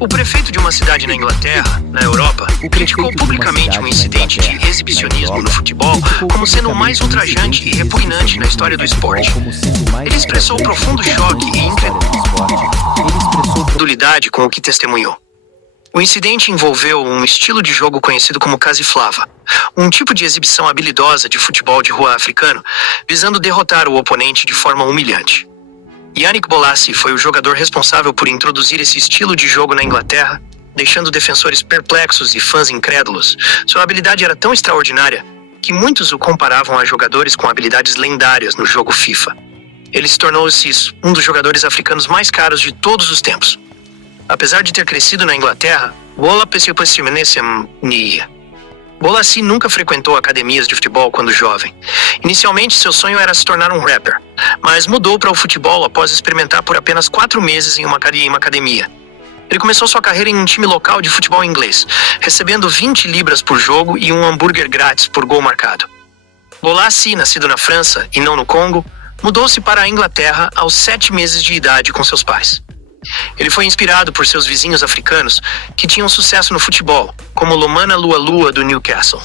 O prefeito de uma cidade na Inglaterra, na Europa, criticou publicamente um incidente de exibicionismo no futebol como sendo o mais ultrajante e repugnante na história do esporte. Ele expressou profundo choque e incredulidade com o que testemunhou. O incidente envolveu um estilo de jogo conhecido como Casiflava, um tipo de exibição habilidosa de futebol de rua africano, visando derrotar o oponente de forma humilhante. Yannick Bolasie foi o jogador responsável por introduzir esse estilo de jogo na Inglaterra, deixando defensores perplexos e fãs incrédulos. Sua habilidade era tão extraordinária que muitos o comparavam a jogadores com habilidades lendárias no jogo FIFA. Ele se tornou-se um dos jogadores africanos mais caros de todos os tempos. Apesar de ter crescido na Inglaterra, Bolasie nunca frequentou academias de futebol quando jovem. Inicialmente, seu sonho era se tornar um rapper, mas mudou para o futebol após experimentar por apenas 4 meses em uma academia. Ele começou sua carreira em um time local de futebol inglês, recebendo 20 libras por jogo e um hambúrguer grátis por gol marcado. Bolasie, nascido na França e não no Congo, mudou-se para a Inglaterra aos 7 meses de idade com seus pais. Ele foi inspirado por seus vizinhos africanos que tinham sucesso no futebol, como Lomana Lualua do Newcastle.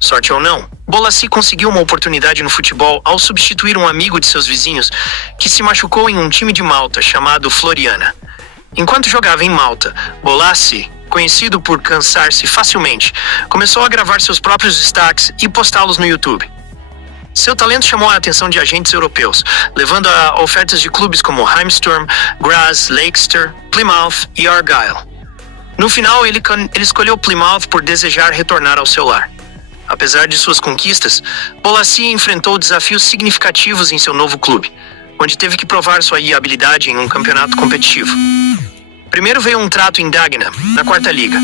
Sorte ou não, Bolasie conseguiu uma oportunidade no futebol ao substituir um amigo de seus vizinhos que se machucou em um time de Malta chamado Floriana. Enquanto jogava em Malta, Bolasie, conhecido por cansar-se facilmente, começou a gravar seus próprios destaques e postá-los no YouTube. Seu talento chamou a atenção de agentes europeus, levando a ofertas de clubes como Heimsturm, Graz, Leicester, Plymouth e Argyle. No final, ele escolheu Plymouth por desejar retornar ao seu lar. Apesar de suas conquistas, Bolasie enfrentou desafios significativos em seu novo clube, onde teve que provar sua habilidade em um campeonato competitivo. Primeiro veio um trato em Dagenham, na 4ª Liga.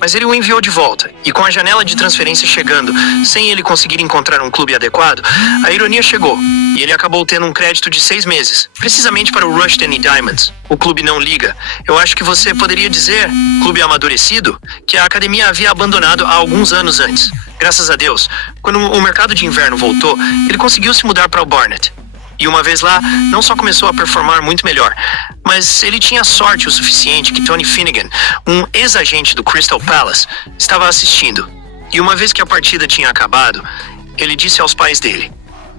Mas ele o enviou de volta, e com a janela de transferência chegando, sem ele conseguir encontrar um clube adequado, a ironia chegou, e ele acabou tendo um crédito de 6 meses, precisamente para o Rushden Diamonds, o clube não liga. Eu acho que você poderia dizer, clube amadurecido, que a academia havia abandonado há alguns anos antes. Graças a Deus, quando o mercado de inverno voltou, ele conseguiu se mudar para o Barnet. E uma vez lá, não só começou a performar muito melhor, mas ele tinha sorte o suficiente que Tony Finnegan, um ex-agente do Crystal Palace, estava assistindo. E uma vez que a partida tinha acabado, ele disse aos pais dele: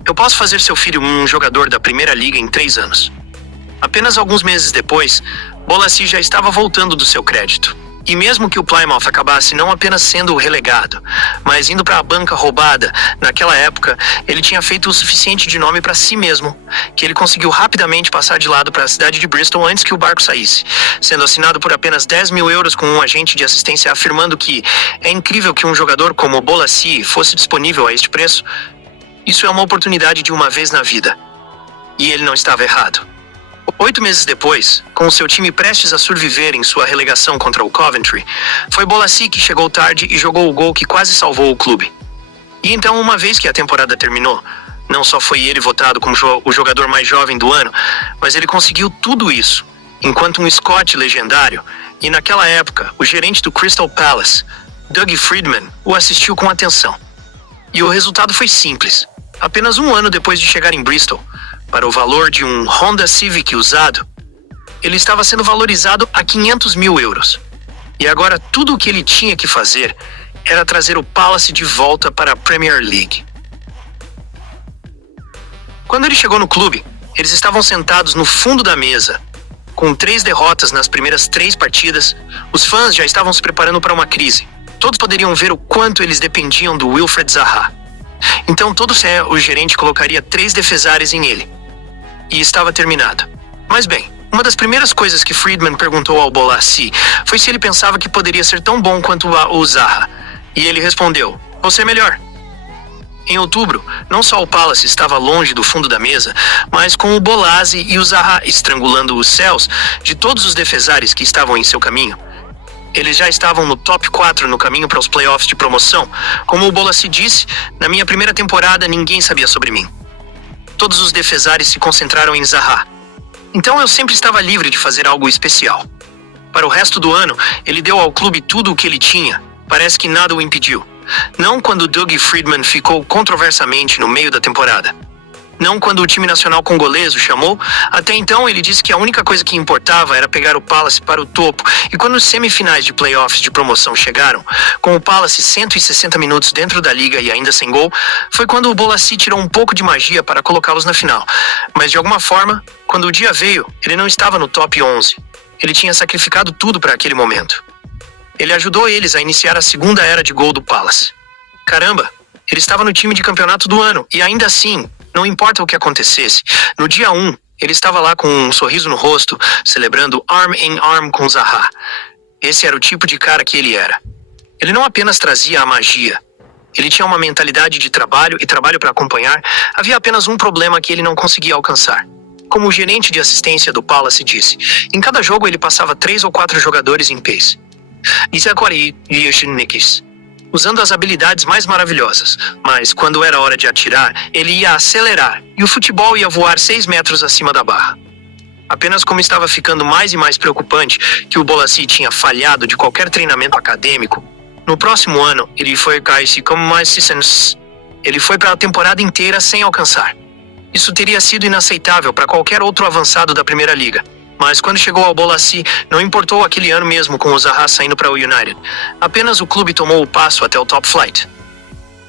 "Eu posso fazer seu filho um jogador da Primeira Liga em 3 anos." Apenas alguns meses depois, Bolasie já estava voltando do seu crédito. E mesmo que o Plymouth acabasse não apenas sendo relegado, mas indo para a banca roubada, naquela época, ele tinha feito o suficiente de nome para si mesmo, que ele conseguiu rapidamente passar de lado para a cidade de Bristol antes que o barco saísse, sendo assinado por apenas 10 mil euros com um agente de assistência afirmando que é incrível que um jogador como Bolasie fosse disponível a este preço. Isso é uma oportunidade de uma vez na vida. E ele não estava errado. 8 meses depois, com o seu time prestes a sobreviver em sua relegação contra o Coventry, foi Bolasie que chegou tarde e jogou o gol que quase salvou o clube. E então, uma vez que a temporada terminou, não só foi ele votado como o jogador mais jovem do ano, mas ele conseguiu tudo isso, enquanto um Scott legendário, e naquela época, o gerente do Crystal Palace, Doug Freedman, o assistiu com atenção. E o resultado foi simples. Apenas 1 ano depois de chegar em Bristol, para o valor de um Honda Civic usado, ele estava sendo valorizado a 500 mil euros. E agora tudo o que ele tinha que fazer era trazer o Palace de volta para a Premier League. Quando ele chegou no clube, eles estavam sentados no fundo da mesa. Com 3 derrotas nas primeiras 3 partidas, os fãs já estavam se preparando para uma crise. Todos poderiam ver o quanto eles dependiam do Wilfred Zaha. Então o gerente colocaria 3 defesares em ele. E estava terminado. Mas bem, uma das primeiras coisas que Freedman perguntou ao Bolasie foi se ele pensava que poderia ser tão bom quanto o Zaha. E ele respondeu: "Você é melhor." Em outubro, não só o Palace estava longe do fundo da mesa, mas com o Bolasie e o Zaha estrangulando os céus de todos os defesares que estavam em seu caminho. Eles já estavam no top 4 no caminho para os playoffs de promoção. Como o Bolasie disse, na minha primeira temporada ninguém sabia sobre mim. Todos os defesares se concentraram em Zaha. Então eu sempre estava livre de fazer algo especial. Para o resto do ano, ele deu ao clube tudo o que ele tinha. Parece que nada o impediu. Não quando Doug Freedman ficou controversamente no meio da temporada. Não quando o time nacional congolês o chamou. Até então, ele disse que a única coisa que importava era pegar o Palace para o topo. E quando os semifinais de playoffs de promoção chegaram, com o Palace 160 minutos dentro da liga e ainda sem gol, foi quando o Bolasie tirou um pouco de magia para colocá-los na final. Mas de alguma forma, quando o dia veio, ele não estava no top 11. Ele tinha sacrificado tudo para aquele momento. Ele ajudou eles a iniciar a segunda era de gol do Palace. Caramba, ele estava no time de campeonato do ano, e ainda assim, não importa o que acontecesse, no dia 1, ele estava lá com um sorriso no rosto, celebrando arm in arm com Zaha. Esse era o tipo de cara que ele era. Ele não apenas trazia a magia. Ele tinha uma mentalidade de trabalho e trabalho para acompanhar. Havia apenas um problema que ele não conseguia alcançar. Como o gerente de assistência do Palace disse, em cada jogo ele passava 3 ou 4 jogadores em pace. Usando as habilidades mais maravilhosas, mas quando era hora de atirar, ele ia acelerar e o futebol ia voar 6 metros acima da barra. Apenas como estava ficando mais e mais preocupante que o Bolasie tinha falhado de qualquer treinamento acadêmico, no próximo ano ele foi para a temporada inteira sem alcançar. Isso teria sido inaceitável para qualquer outro avançado da Primeira Liga. Mas quando chegou ao Bolasie, não importou aquele ano mesmo com o Zaha saindo para o United. Apenas o clube tomou o passo até o top flight.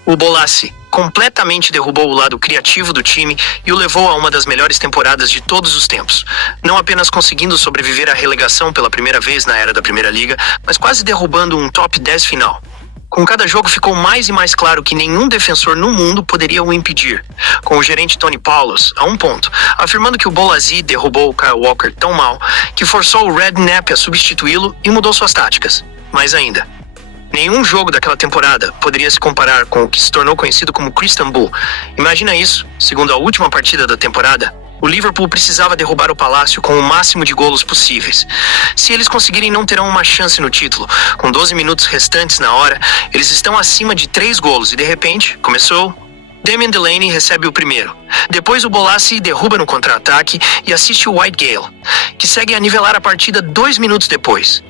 O Bolasie completamente derrubou o lado criativo do time e o levou a uma das melhores temporadas de todos os tempos. Não apenas conseguindo sobreviver à relegação pela primeira vez na era da Primeira Liga, mas quase derrubando um top 10 final. Com cada jogo ficou mais e mais claro que nenhum defensor no mundo poderia o impedir, com o gerente Tony Paulos a um ponto, afirmando que o Bolasie derrubou o Kyle Walker tão mal que forçou o Redknapp a substituí-lo e mudou suas táticas. Mais ainda, nenhum jogo daquela temporada poderia se comparar com o que se tornou conhecido como Crystanbul. Imagina isso, segundo a última partida da temporada, o Liverpool precisava derrubar o Palácio com o máximo de golos possíveis. Se eles conseguirem, não terão uma chance no título. Com 12 minutos restantes na hora, eles estão acima de 3 golos e de repente, começou... Damien Delaney recebe o primeiro. Depois o Bolasie derruba no contra-ataque e assiste o White Gale, que segue a nivelar a partida 2 minutos depois.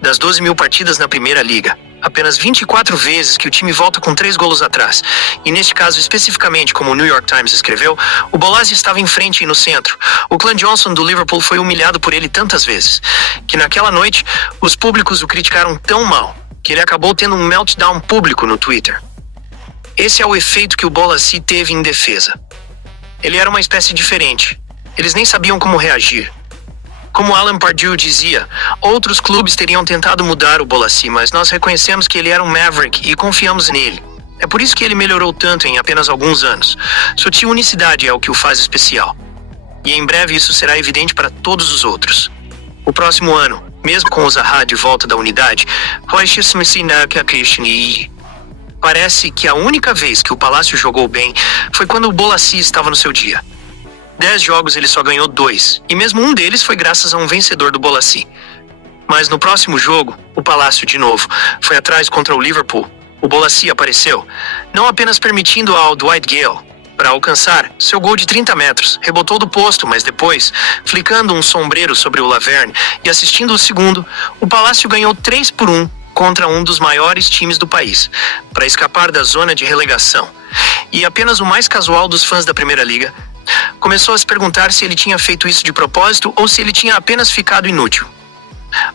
Das 12 mil partidas na Primeira Liga, apenas 24 vezes que o time volta com 3 golos atrás. E neste caso especificamente, como o New York Times escreveu, o Bolasie estava em frente e no centro. O clã Johnson do Liverpool foi humilhado por ele tantas vezes, que naquela noite os públicos o criticaram tão mal, que ele acabou tendo um meltdown público no Twitter. Esse é o efeito que o Bolasie teve em defesa. Ele era uma espécie diferente. Eles nem sabiam como reagir. Como Alan Pardew dizia, outros clubes teriam tentado mudar o Bolasie, mas nós reconhecemos que ele era um maverick e confiamos nele. É por isso que ele melhorou tanto em apenas alguns anos. Sua unicidade é o que o faz especial. E em breve isso será evidente para todos os outros. O próximo ano, mesmo com o Zaha de volta da unidade, parece que a única vez que o Palácio jogou bem foi quando o Bolasie estava no seu dia. 10 jogos ele só ganhou 2, e mesmo um deles foi graças a um vencedor do Bolasie. Mas no próximo jogo, o Palácio de novo foi atrás contra o Liverpool. O Bolasie apareceu, não apenas permitindo ao Dwight Gale para alcançar seu gol de 30 metros, rebotou do posto, mas depois, flicando um sombreiro sobre o Laverne e assistindo o segundo, o Palácio ganhou 3-1 contra um dos maiores times do país, para escapar da zona de relegação. E apenas o mais casual dos fãs da Primeira Liga começou a se perguntar se ele tinha feito isso de propósito ou se ele tinha apenas ficado inútil.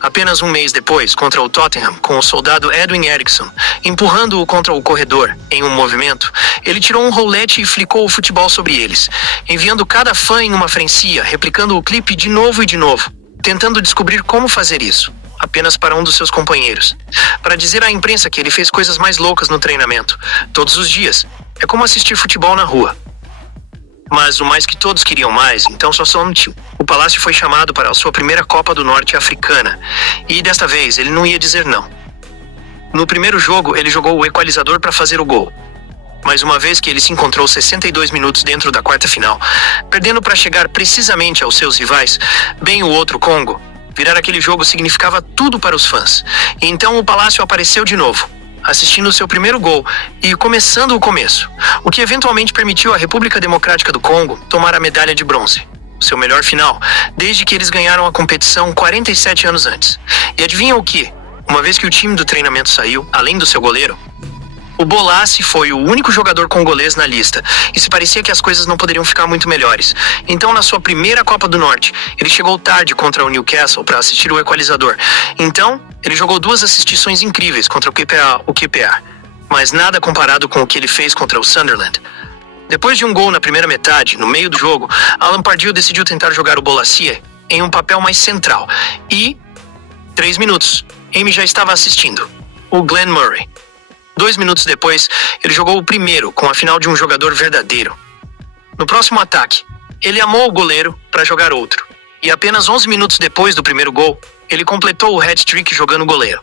Apenas um mês depois, contra o Tottenham, com o soldado Edwin Eriksson, empurrando-o contra o corredor, em um movimento, ele tirou um rolete e flicou o futebol sobre eles, enviando cada fã em uma frenesia, replicando o clipe de novo e de novo, tentando descobrir como fazer isso, apenas para um dos seus companheiros. Para dizer à imprensa que ele fez coisas mais loucas no treinamento, todos os dias. É como assistir futebol na rua. Mas o mais que todos queriam mais, então só somente o Palácio foi chamado para a sua primeira Copa do Norte Africana. E desta vez ele não ia dizer não. No primeiro jogo ele jogou o equalizador para fazer o gol. Mas uma vez que ele se encontrou 62 minutos dentro da quarta final, perdendo para chegar precisamente aos seus rivais, bem o outro Congo, virar aquele jogo significava tudo para os fãs. E então o Palácio apareceu de novo, assistindo o seu primeiro gol e começando o começo, o que eventualmente permitiu à República Democrática do Congo tomar a medalha de bronze, seu melhor final, desde que eles ganharam a competição 47 anos antes. E adivinha o que? Uma vez que o time do treinamento saiu, além do seu goleiro, O Bolassi foi o único jogador congolês na lista, e se parecia que as coisas não poderiam ficar muito melhores. Então, na sua primeira Copa do Norte, ele chegou tarde contra o Newcastle para assistir o equalizador. Então, ele jogou 2 assistências incríveis contra o QPR, mas nada comparado com o que ele fez contra o Sunderland. Depois de um gol na primeira metade, no meio do jogo, Alan Pardew decidiu tentar jogar o Bolassi em um papel mais central. E 3 minutos, Amy já estava assistindo. O Glenn Murray. 2 minutos depois, ele jogou o primeiro, com a final de um jogador verdadeiro. No próximo ataque, ele amou o goleiro para jogar outro. E apenas 11 minutos depois do primeiro gol, ele completou o hat-trick jogando goleiro.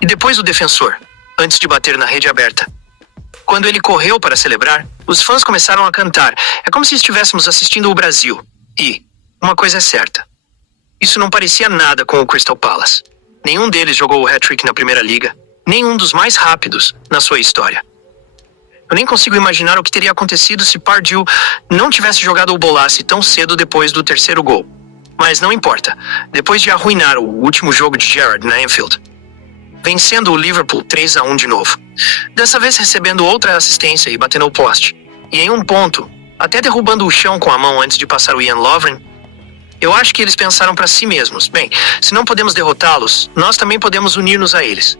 E depois o defensor, antes de bater na rede aberta. Quando ele correu para celebrar, os fãs começaram a cantar. É como se estivéssemos assistindo o Brasil. E, uma coisa é certa, isso não parecia nada com o Crystal Palace. Nenhum deles jogou o hat-trick na Primeira Liga, nenhum dos mais rápidos na sua história. Eu nem consigo imaginar o que teria acontecido se Pardew não tivesse jogado o Bolassi tão cedo depois do terceiro gol. Mas não importa, depois de arruinar o último jogo de Gerrard na Anfield, vencendo o Liverpool 3-1 de novo, dessa vez recebendo outra assistência e batendo o poste, e em um ponto, até derrubando o chão com a mão antes de passar o Ian Lovren, eu acho que eles pensaram para si mesmos, bem, se não podemos derrotá-los, nós também podemos unir-nos a eles.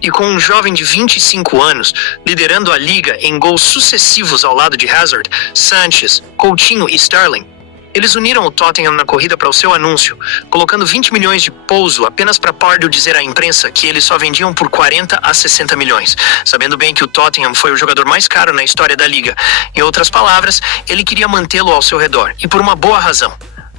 E com um jovem de 25 anos, liderando a liga em gols sucessivos ao lado de Hazard, Sanchez, Coutinho e Sterling, eles uniram o Tottenham na corrida para o seu anúncio, colocando 20 milhões de pouso apenas para Pardew dizer à imprensa que eles só vendiam por 40 a 60 milhões, sabendo bem que o Tottenham foi o jogador mais caro na história da liga. Em outras palavras, ele queria mantê-lo ao seu redor, e por uma boa razão.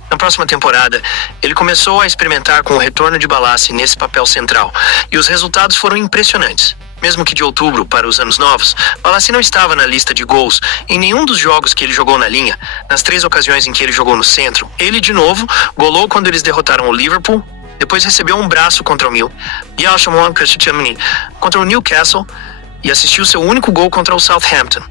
Na próxima temporada, ele começou a experimentar com o retorno de Balassi nesse papel central, e os resultados foram impressionantes. Mesmo que de outubro para os anos novos, Balassi não estava na lista de gols em nenhum dos jogos que ele jogou na linha. Nas 3 ocasiões em que ele jogou no centro, ele de novo golou quando eles derrotaram o Liverpool, depois recebeu um braço contra o contra o Newcastle e assistiu seu único gol contra o Southampton.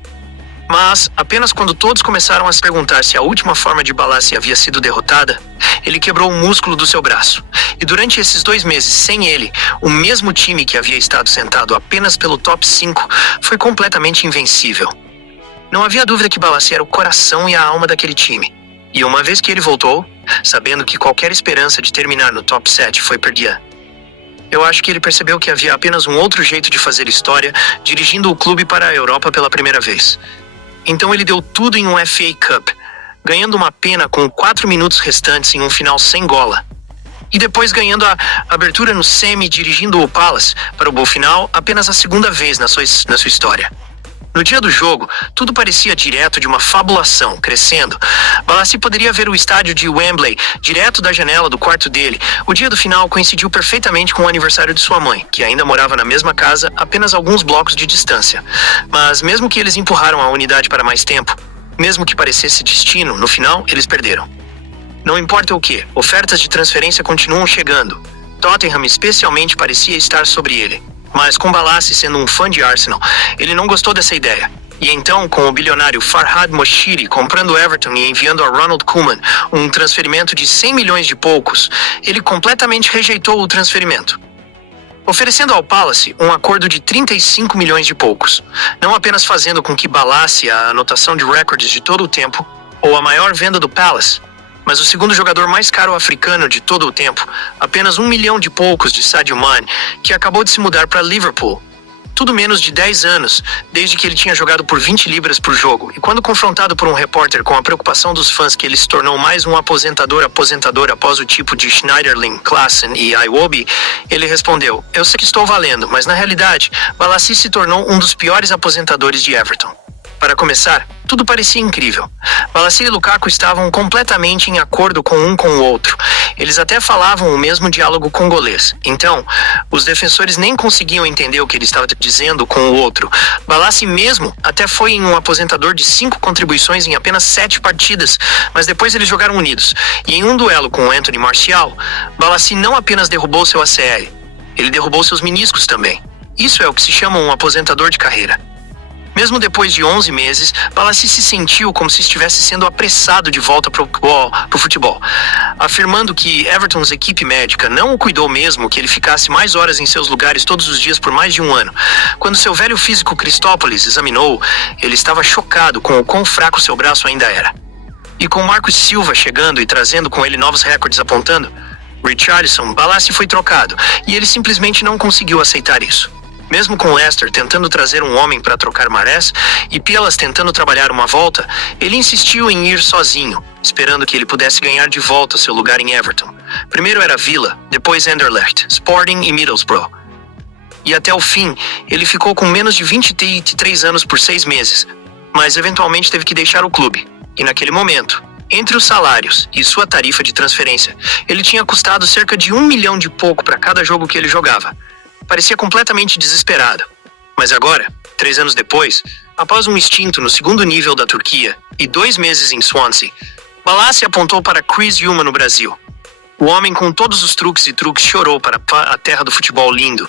Mas, apenas quando todos começaram a se perguntar se a última forma de Balassi havia sido derrotada, ele quebrou o músculo do seu braço. E durante esses 2 meses sem ele, o mesmo time que havia estado sentado apenas pelo top 5 foi completamente invencível. Não havia dúvida que Balassi era o coração e a alma daquele time. E uma vez que ele voltou, sabendo que qualquer esperança de terminar no top 7 foi perdida, eu acho que ele percebeu que havia apenas um outro jeito de fazer história, dirigindo o clube para a Europa pela primeira vez. Então ele deu tudo em um FA Cup, ganhando uma pena com 4 minutos restantes em um final sem gola. E depois ganhando a abertura no semi, dirigindo o Palace para o gol final apenas a segunda vez na sua história. No dia do jogo, tudo parecia direto de uma fabulação, crescendo. Balassi poderia ver o estádio de Wembley direto da janela do quarto dele. O dia do final coincidiu perfeitamente com o aniversário de sua mãe, que ainda morava na mesma casa, apenas alguns blocos de distância. Mas mesmo que eles empurraram a unidade para mais tempo, mesmo que parecesse destino, no final, eles perderam. Não importa o que, ofertas de transferência continuam chegando. Tottenham especialmente parecia estar sobre ele. Mas com Balassi sendo um fã de Arsenal, ele não gostou dessa ideia. E então, com o bilionário Farhad Moshiri comprando Everton e enviando a Ronald Koeman um transferimento de 100 milhões de poucos, ele completamente rejeitou o transferimento, oferecendo ao Palace um acordo de 35 milhões de poucos, não apenas fazendo com que Balassi a anotação de recordes de todo o tempo, ou a maior venda do Palace, mas o segundo jogador mais caro africano de todo o tempo, apenas 1 milhão de poucos de Sadio Mane, que acabou de se mudar para Liverpool. Tudo menos de 10 anos, desde que ele tinha jogado por 20 libras por jogo, e quando confrontado por um repórter com a preocupação dos fãs que ele se tornou mais um aposentador após o tipo de Schneiderlin, Klaassen e Iwobi, ele respondeu: "Eu sei que estou valendo, mas na realidade, Balassi se tornou um dos piores aposentadores de Everton." Para começar, tudo parecia incrível. Balassi e Lukaku estavam completamente em acordo com o outro. Eles até falavam o mesmo diálogo congolês. Então, os defensores nem conseguiam entender o que ele estava dizendo com o outro. Balassi mesmo até foi um aposentador de 5 contribuições em apenas 7 partidas, mas depois eles jogaram unidos. E em um duelo com o Anthony Martial, Balassi não apenas derrubou seu ACL, ele derrubou seus meniscos também. Isso é o que se chama um aposentador de carreira. Mesmo depois de 11 meses, Balassi se sentiu como se estivesse sendo apressado de volta para o futebol. afirmando que Everton's equipe médica não o cuidou mesmo que ele ficasse mais horas em seus lugares todos os dias por mais de um ano. Quando seu velho físico Christopoulos examinou, ele estava chocado com o quão fraco seu braço ainda era. E com Marcos Silva chegando e trazendo com ele novos recordes apontando Richarlison, Balassi foi trocado, e ele simplesmente não conseguiu aceitar isso. Mesmo com Leicester tentando trazer um homem para trocar marés e Pielas tentando trabalhar uma volta, ele insistiu em ir sozinho, esperando que ele pudesse ganhar de volta seu lugar em Everton. Primeiro era Villa, depois Anderlecht, Sporting e Middlesbrough. E até o fim, ele ficou com menos de 23 anos por 6 meses, mas eventualmente teve que deixar o clube. E naquele momento, entre os salários e sua tarifa de transferência, ele tinha custado cerca de 1 milhão de pouco para cada jogo que ele jogava. Parecia completamente desesperado. Mas agora, 3 anos depois, após um extinto no segundo nível da Turquia e 2 meses em Swansea, Balassi apontou para Chris Hughman no Brasil. O homem com todos os truques chorou para a terra do futebol lindo.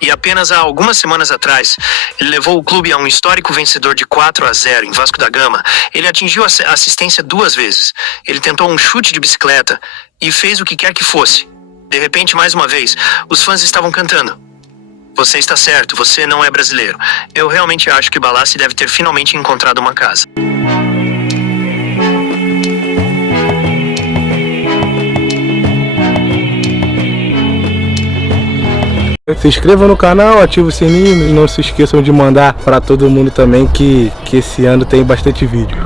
E apenas há algumas semanas atrás, ele levou o clube a um histórico vencedor de 4-0 em Vasco da Gama. Ele atingiu a assistência 2 vezes. Ele tentou um chute de bicicleta e fez o que quer que fosse. De repente, mais uma vez, os fãs estavam cantando: "Você está certo, você não é brasileiro." Eu realmente acho que Balassi deve ter finalmente encontrado uma casa. Se inscreva no canal, ative o sininho e não se esqueçam de mandar para todo mundo também que esse ano tem bastante vídeo.